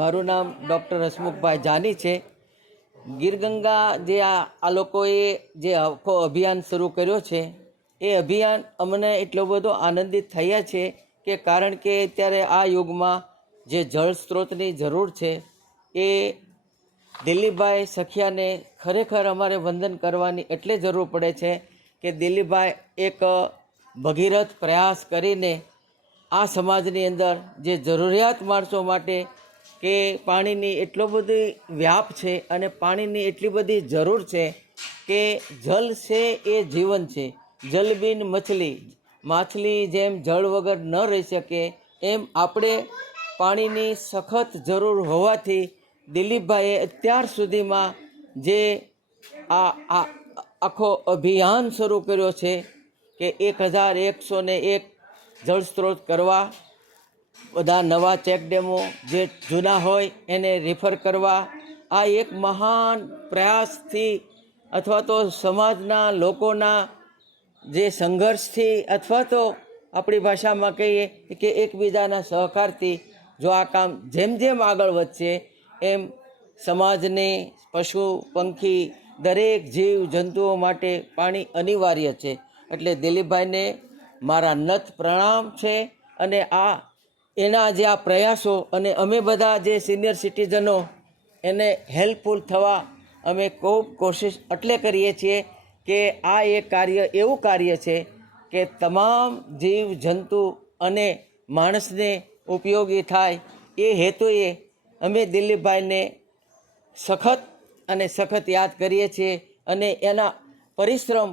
મારું નામ ડૉક્ટર હસમુખભાઈ જાની છે. ગીરગંગા જે આ લોકોએ જે આખો અભિયાન શરૂ કર્યો છે, એ અભિયાન અમને એટલો બધો આનંદિત થયા છે કે કારણ કે અત્યારે આ યુગમાં જે જળ સ્ત્રોતની જરૂર છે, એ દિલીપભાઈ સખિયાને ખરેખર અમારે વંદન કરવાની એટલે જરૂર પડે છે કે દિલીપભાઈ એક ભગીરથ પ્રયાસ કરીને આ સમાજની અંદર જે જરૂરિયાત માણસો માટે કે પાણીની એટલો બધી વ્યાપ છે અને પાણીની એટલી બધી જરૂર છે કે જલ છે એ જીવન છે. જલ બિન મછલી, માછલી જેમ જળ વગર ન રહી શકે એમ આપણે પાણીની સખત જરૂર હોવાથી દિલીપભાઈએ અત્યાર સુધીમાં જે આ આખો અભિયાન શરૂ કર્યો છે કે 1101 જળ સ્ત્રોત કરવા, બધા નવા ચેકડેમો જે જૂના હોય એને રિફર કરવા, આ એક મહાન પ્રયાસથી અથવા તો સમાજના લોકોના જે સંઘર્ષથી અથવા તો આપણી ભાષામાં કહીએ કે એકબીજાના સહકારથી જો આ કામ જેમ જેમ આગળ વધશે એમ સમાજને, પશુ પંખી, દરેક જીવ જંતુઓ માટે પાણી અનિવાર્ય છે. એટલે દિલીપભાઈને મારા નત પ્રણામ છે. અને એના જે આ પ્રયાસો અને અમે બધા જે સિનિયર સિટીઝનો એને હેલ્પફુલ થવા અમે ખૂબ કોશિશ એટલે કરીએ છીએ કે આ એક કાર્ય એવું કાર્ય છે કે તમામ જીવ જંતુ અને માણસને ઉપયોગી થાય એ હેતુએ અમે દિલીપભાઈને સખત યાદ કરીએ છીએ. અને એના પરિશ્રમ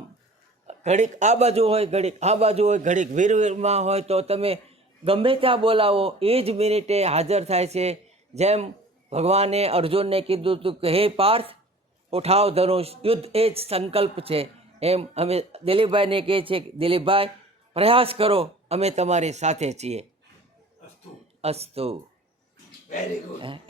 ઘડીક આ બાજુ હોય, ઘડીક આ બાજુ હોય, ઘડીક વીરમાં હોય તો તમે ગમે ત્યાં બોલાવો એ જ મિનિટે હાજર થાય છે. જેમ ભગવાને અર્જુનને કીધું હતું કે હે પાર્થ, ઉઠાવ ધનુષ, યુદ્ધ એ જ સંકલ્પ છે, એમ અમે દિલીપભાઈને કહીએ છીએ કે દિલીપભાઈ પ્રયાસ કરો, અમે તમારી સાથે છીએ. અસ્તુ. Very good.